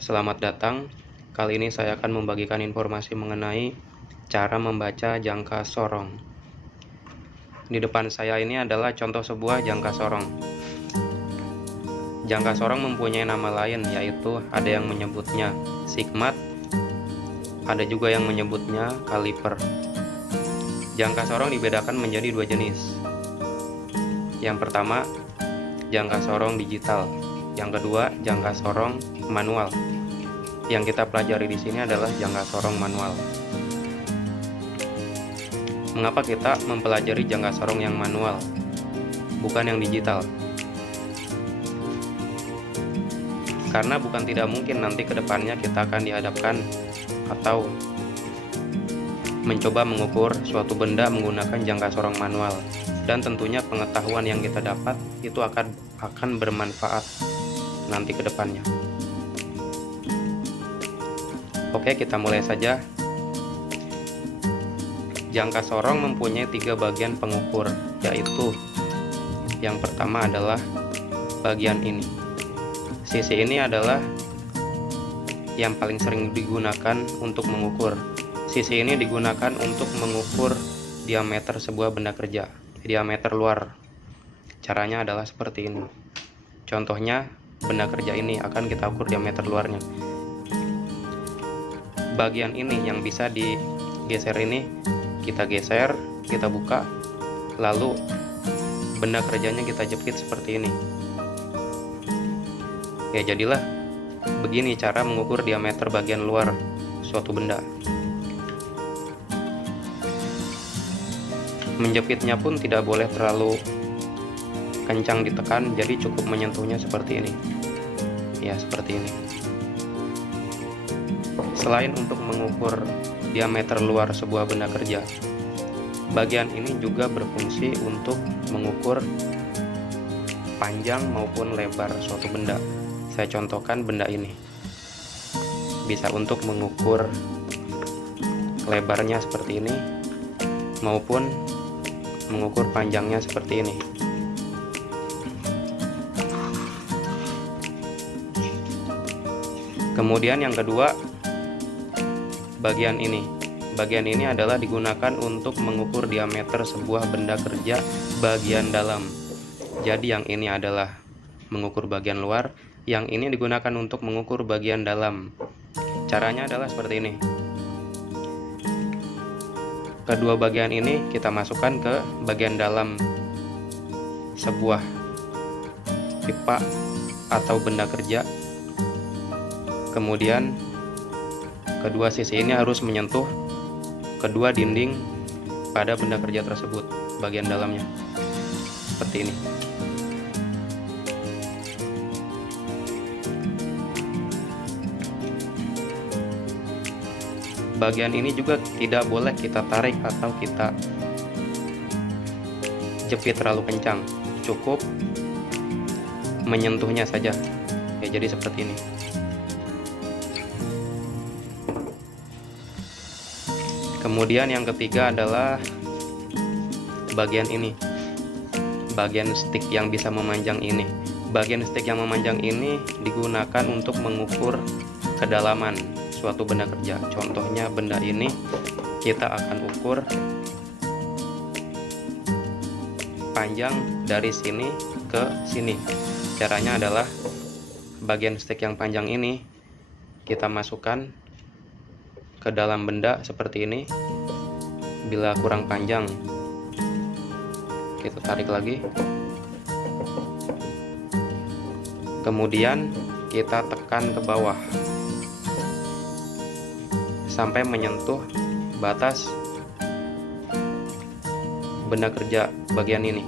Selamat datang. Kali ini saya akan membagikan informasi mengenai cara membaca jangka sorong. Di depan saya ini adalah contoh sebuah jangka sorong. Jangka sorong mempunyai nama lain, yaitu ada yang menyebutnya sigmat, ada juga yang menyebutnya kaliper. Jangka sorong dibedakan menjadi dua jenis. Yang pertama, jangka sorong digital. Yang kedua, jangka sorong manual. Yang kita pelajari di sini adalah jangka sorong manual. Mengapa kita mempelajari jangka sorong yang manual, bukan yang digital? Karena bukan tidak mungkin nanti ke depannya kita akan dihadapkan atau mencoba mengukur suatu benda menggunakan jangka sorong manual, dan tentunya pengetahuan yang kita dapat itu akan bermanfaat nanti ke depannya. Oke, kita mulai saja. Jangka sorong mempunyai 3 bagian pengukur, yaitu yang pertama adalah bagian ini. Sisi ini adalah yang paling sering digunakan untuk mengukur. Sisi ini digunakan untuk mengukur diameter sebuah benda kerja, diameter luar. Caranya adalah seperti ini. Contohnya, benda kerja ini akan kita ukur diameter luarnya. Bagian ini yang bisa digeser ini kita geser, kita buka, lalu benda kerjanya kita jepit seperti ini. Ya, jadilah begini cara mengukur diameter bagian luar suatu benda. Menjepitnya pun tidak boleh terlalu kencang ditekan, jadi cukup menyentuhnya seperti ini. Ya, seperti ini. Selain untuk mengukur diameter luar sebuah benda kerja, bagian ini juga berfungsi untuk mengukur panjang maupun lebar suatu benda. Saya contohkan benda ini. Bisa untuk mengukur lebarnya seperti ini, maupun mengukur panjangnya seperti ini. Kemudian yang kedua, bagian ini. Bagian ini adalah digunakan untuk mengukur diameter sebuah benda kerja bagian dalam. Jadi yang ini adalah mengukur bagian luar, yang ini digunakan untuk mengukur bagian dalam. Caranya adalah seperti ini. Kedua bagian ini kita masukkan ke bagian dalam sebuah pipa atau benda kerja. Kemudian kedua sisi ini harus menyentuh kedua dinding pada benda kerja tersebut, bagian dalamnya. Seperti ini. Bagian ini juga tidak boleh kita tarik atau kita jepit terlalu kencang. Cukup menyentuhnya saja. Ya, jadi seperti ini. Kemudian yang ketiga adalah bagian ini, bagian stick yang bisa memanjang ini. Bagian stick yang memanjang ini digunakan untuk mengukur kedalaman suatu benda kerja. Contohnya benda ini kita akan ukur panjang dari sini ke sini. Caranya adalah bagian stick yang panjang ini kita masukkan ke dalam benda seperti ini. Bila kurang panjang, kita tarik lagi. Kemudian kita tekan ke bawah sampai menyentuh batas benda kerja bagian ini.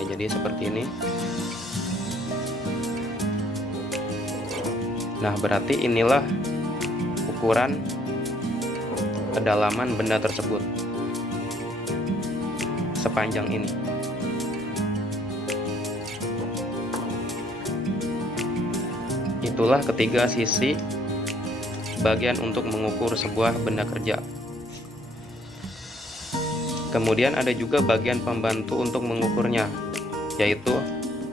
Ya, jadi seperti ini. Nah, berarti inilah ukuran kedalaman benda tersebut sepanjang ini. Itulah ketiga sisi bagian untuk mengukur sebuah benda kerja. Kemudian ada juga bagian pembantu untuk mengukurnya, yaitu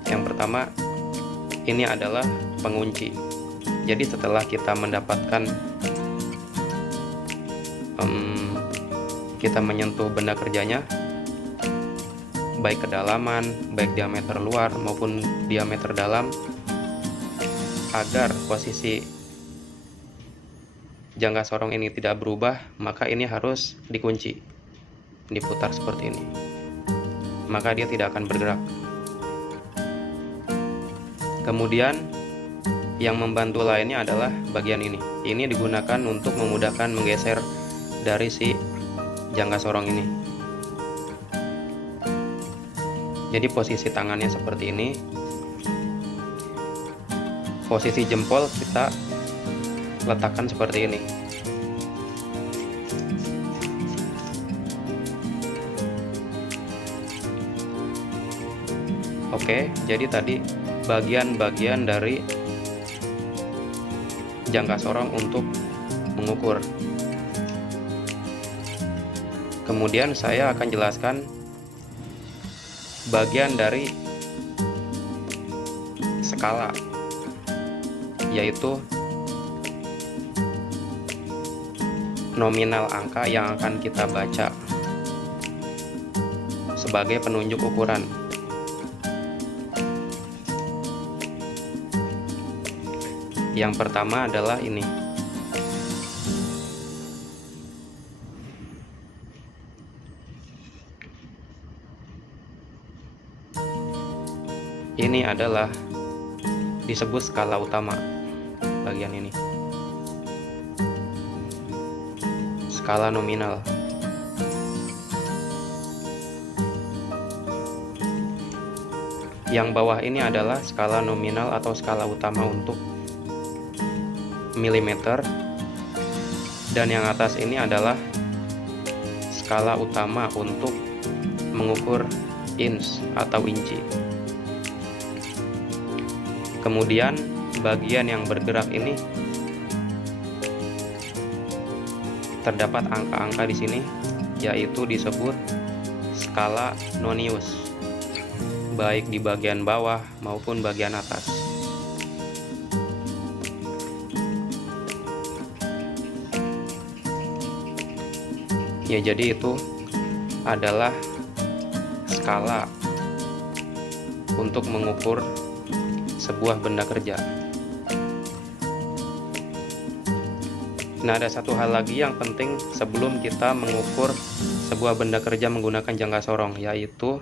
yang pertama ini adalah pengunci. Jadi setelah kita mendapatkan kita menyentuh benda kerjanya, baik kedalaman, baik diameter luar maupun diameter dalam, agar posisi jangka sorong ini tidak berubah, maka ini harus dikunci, diputar seperti ini, maka dia tidak akan bergerak. Kemudian yang membantu lainnya adalah bagian ini. Ini digunakan untuk memudahkan menggeser dari si jangka sorong ini. Jadi posisi tangannya seperti ini. Posisi jempol kita letakkan seperti ini. Oke, jadi tadi bagian-bagian dari jangka sorong untuk mengukur. Kemudian saya akan jelaskan bagian dari skala, yaitu nominal angka yang akan kita baca sebagai penunjuk ukuran. Yang pertama adalah ini. Ini adalah disebut skala utama, bagian ini. Skala nominal. Yang bawah ini adalah skala nominal atau skala utama untuk milimeter, dan yang atas ini adalah skala utama untuk mengukur inch atau inci. Kemudian bagian yang bergerak ini terdapat angka-angka di sini, yaitu disebut skala nonius, baik di bagian bawah maupun bagian atas. Ya, jadi itu adalah skala untuk mengukur sebuah benda kerja. Nah, ada satu hal lagi yang penting sebelum kita mengukur sebuah benda kerja menggunakan jangka sorong, yaitu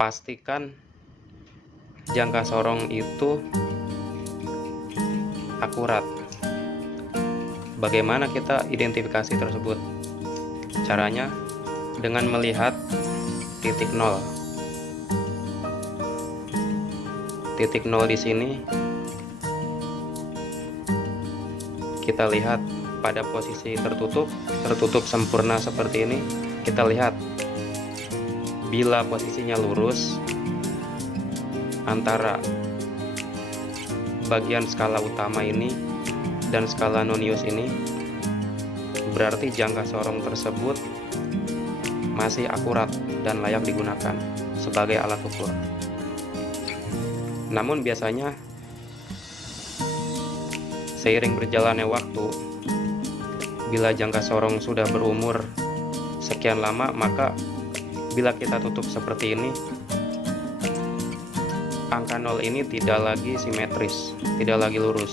pastikan jangka sorong itu akurat. Bagaimana kita identifikasi tersebut? Caranya dengan melihat titik nol. Titik nol di sini kita lihat pada posisi tertutup sempurna seperti ini. Kita lihat bila posisinya lurus antara bagian skala utama ini dan skala nonius ini, berarti jangka sorong tersebut masih akurat dan layak digunakan sebagai alat ukur. Namun biasanya seiring berjalannya waktu, bila jangka sorong sudah berumur sekian lama, maka bila kita tutup seperti ini, angka 0 ini tidak lagi simetris, tidak lagi lurus.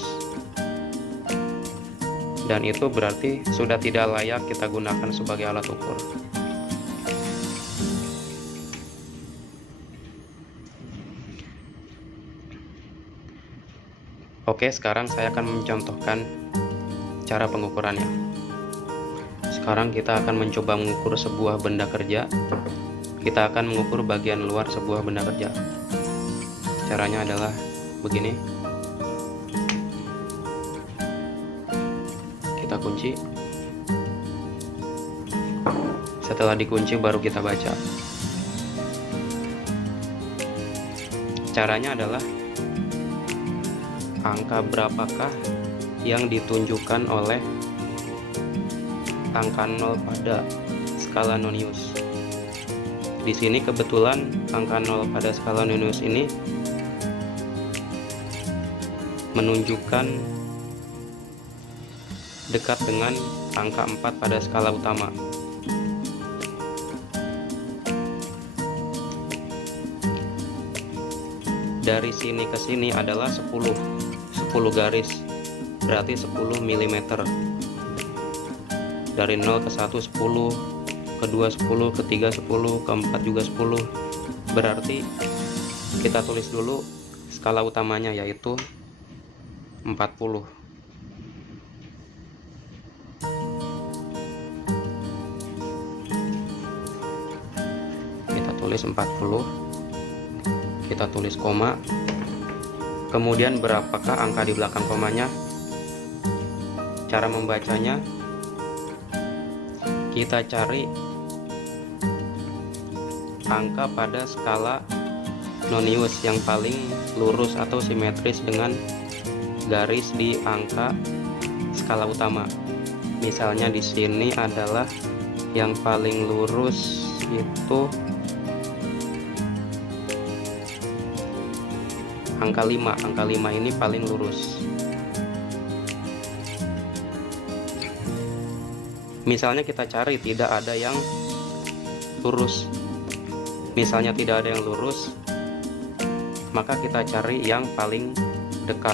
Dan itu berarti sudah tidak layak kita gunakan sebagai alat ukur. Oke, sekarang saya akan mencontohkan cara pengukurannya. Sekarang kita akan mencoba mengukur sebuah benda kerja. Kita akan mengukur bagian luar sebuah benda kerja. Caranya adalah begini. Kita kunci. Setelah dikunci baru kita baca. Caranya adalah angka berapakah yang ditunjukkan oleh angka 0 pada skala nonius. Di sini kebetulan angka 0 pada skala nonius ini menunjukkan dekat dengan angka 4 pada skala utama. Dari sini ke sini adalah 10 garis, berarti 10 mm. Dari 0 ke 1 10, ke 2 10, ke 3 10, ke 4 juga 10. Berarti kita tulis dulu skala utamanya, yaitu 40. Kita tulis 40, kita tulis koma. Kemudian berapakah angka di belakang komanya? Cara membacanya, kita cari angka pada skala nonius yang paling lurus atau simetris dengan garis di angka skala utama. Misalnya di sini adalah yang paling lurus itu angka 5. Angka 5 ini paling lurus. Misalnya kita cari tidak ada yang lurus. Misalnya tidak ada yang lurus, maka kita cari yang paling dekat.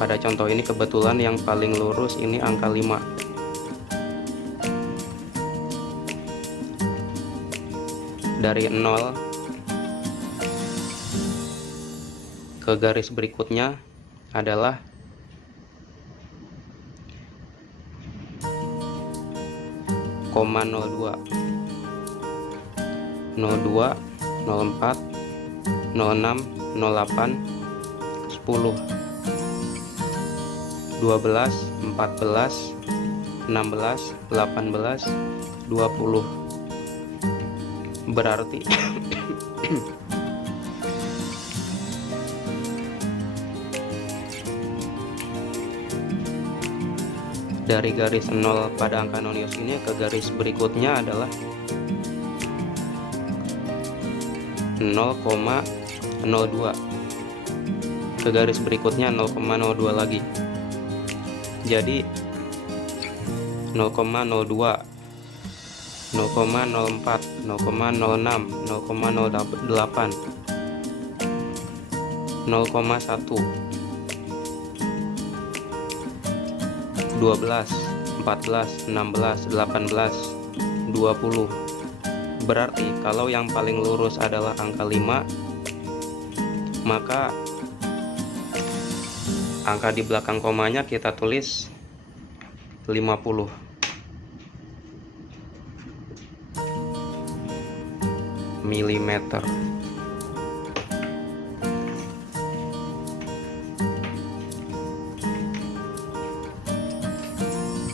Pada contoh ini kebetulan yang paling lurus ini angka 5. Dari 0 ke garis berikutnya adalah 0,02, 02, 04, 06, 08, 10, 12, 14, 16, 18, 20. Berarti dari garis 0 pada angka nonius ini ke garis berikutnya adalah 0,02, ke garis berikutnya 0,02 lagi. Jadi 0,02, 0,04, 0,06, 0,08, 0,1, 12, 14, 16, 18, 20. Berarti kalau yang paling lurus adalah angka 5, maka angka di belakang komanya kita tulis 50 milimeter.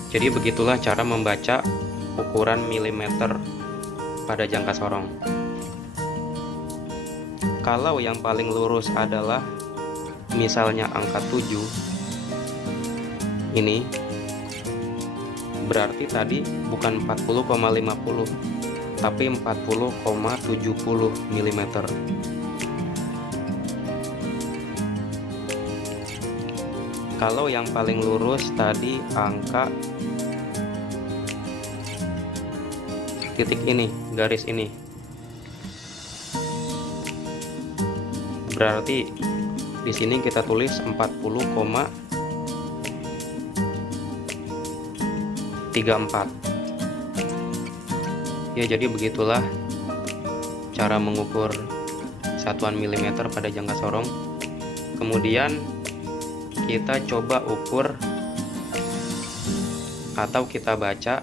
Jadi begitulah cara membaca ukuran milimeter pada jangka sorong. Kalau yang paling lurus adalah misalnya angka 7 ini, berarti tadi bukan 40,50 tapi 40,70 mm. Kalau yang paling lurus tadi angka titik ini, garis ini, berarti di sini kita tulis 40,34. Ya, jadi begitulah cara mengukur satuan milimeter pada jangka sorong. Kemudian kita coba ukur atau kita baca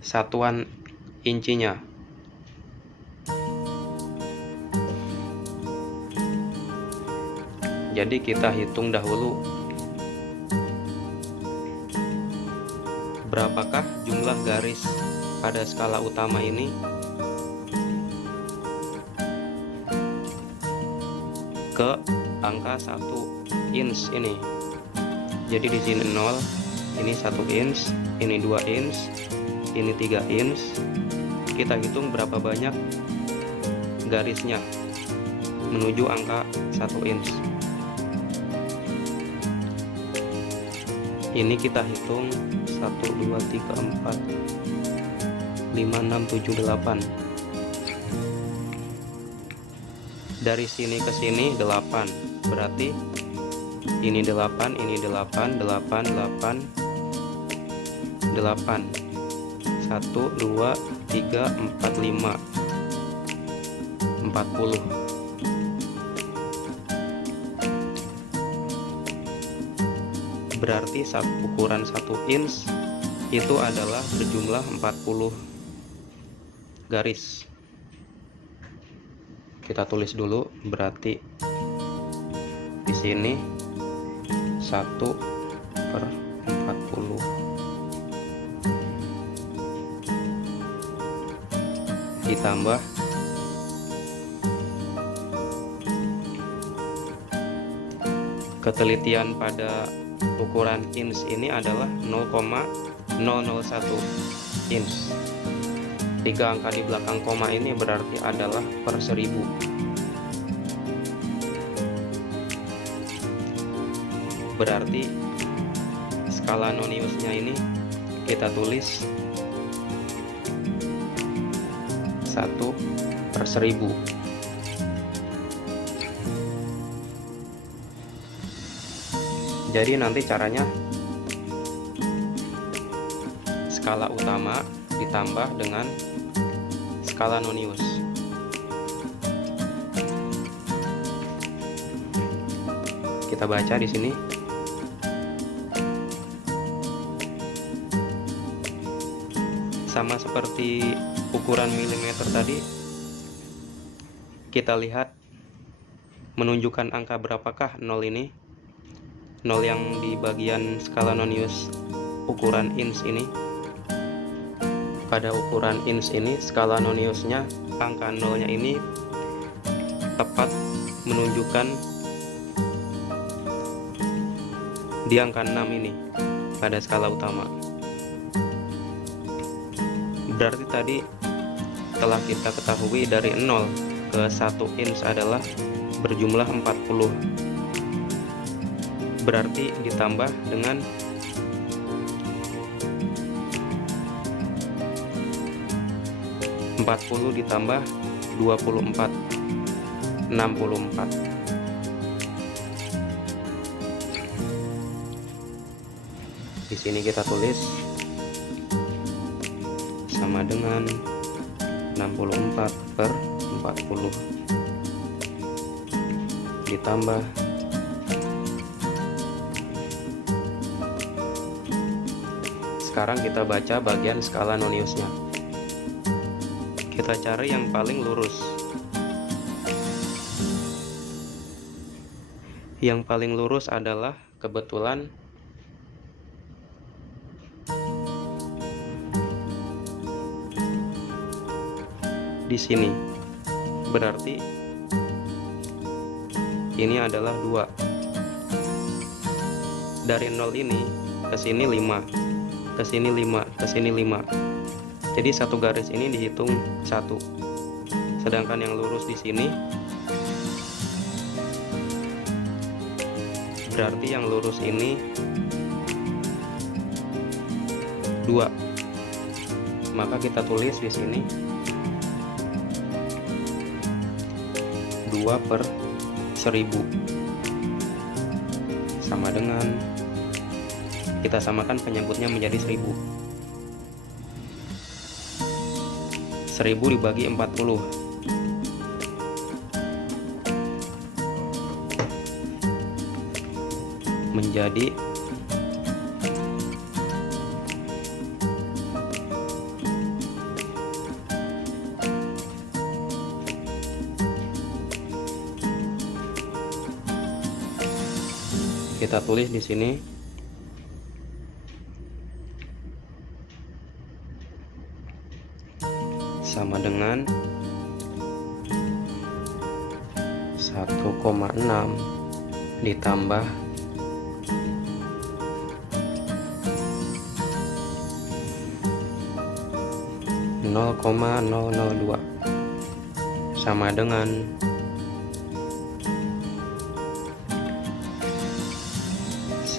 satuan incinya. Jadi kita hitung dahulu berapakah jumlah garis pada skala utama ini. Ke angka 1 inch ini. Jadi di sini 0, ini 1 inch, ini 2 inch, ini 3 inch. Kita hitung berapa banyak garisnya menuju angka 1 inch. Ini kita hitung 1, 2, 3, 4, 5, 6, 7, 8. Dari sini ke sini 8. Berarti ini 8, ini 8, 8, 8, 8. 1, 2, 3, 4, 5. 40. Berarti ukuran 1 inch itu adalah berjumlah 40 garis. Kita tulis dulu, berarti di sini 1/40 ditambah ketelitian pada ukuran inch ini adalah 0,001 inch. 3 angka di belakang koma ini berarti adalah per 1000. Berarti skala Noniusnya ini kita tulis 1/1000. Jadi nanti caranya skala utama ditambah dengan skala Nonius. Kita baca di sini. Sama seperti ukuran milimeter tadi, kita lihat menunjukkan angka berapakah 0 ini. 0 yang di bagian skala Nonius ukuran inch ini. Pada ukuran inch ini, skala Noniusnya, angka 0-nya ini tepat menunjukkan di angka 6 ini pada skala utama. Berarti tadi telah kita ketahui dari 0 ke 1 inch adalah berjumlah 40. Berarti ditambah dengan 40 ditambah 24, 64. Di sini kita tulis sama dengan 64/40 ditambah 40. Sekarang kita baca bagian skala Noniusnya. Kita cari yang paling lurus. Yang paling lurus adalah kebetulan di sini. Berarti ini adalah 2. Dari 0 ini ke sini 5, ke sini 5, ke sini 5. Jadi satu garis ini dihitung 1. Sedangkan yang lurus di sini berarti yang lurus ini 2. Maka kita tulis di sini 2/1000 sama dengan, kita samakan penyebutnya menjadi 1000. 1000 dibagi 40 menjadi 1. Kita tulis di sini sama dengan 1,6 ditambah 0,002 sama dengan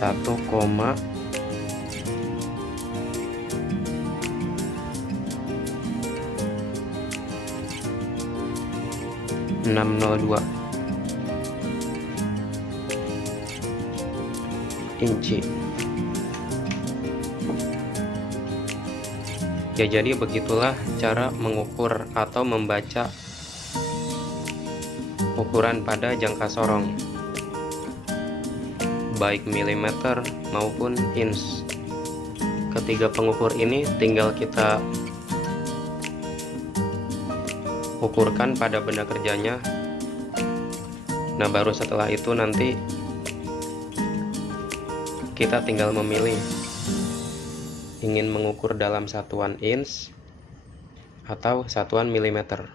1,602 inci. Ya, jadi begitulah cara mengukur atau membaca ukuran pada jangka sorong, baik milimeter maupun inch. Ketiga pengukur ini tinggal kita ukurkan pada benda kerjanya. Nah, baru setelah itu nanti kita tinggal memilih ingin mengukur dalam satuan inch atau satuan milimeter.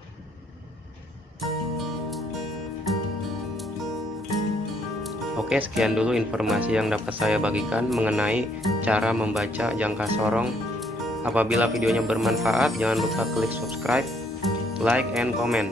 Oke, sekian dulu informasi yang dapat saya bagikan mengenai cara membaca jangka sorong. Apabila videonya bermanfaat, jangan lupa klik subscribe, like, and comment.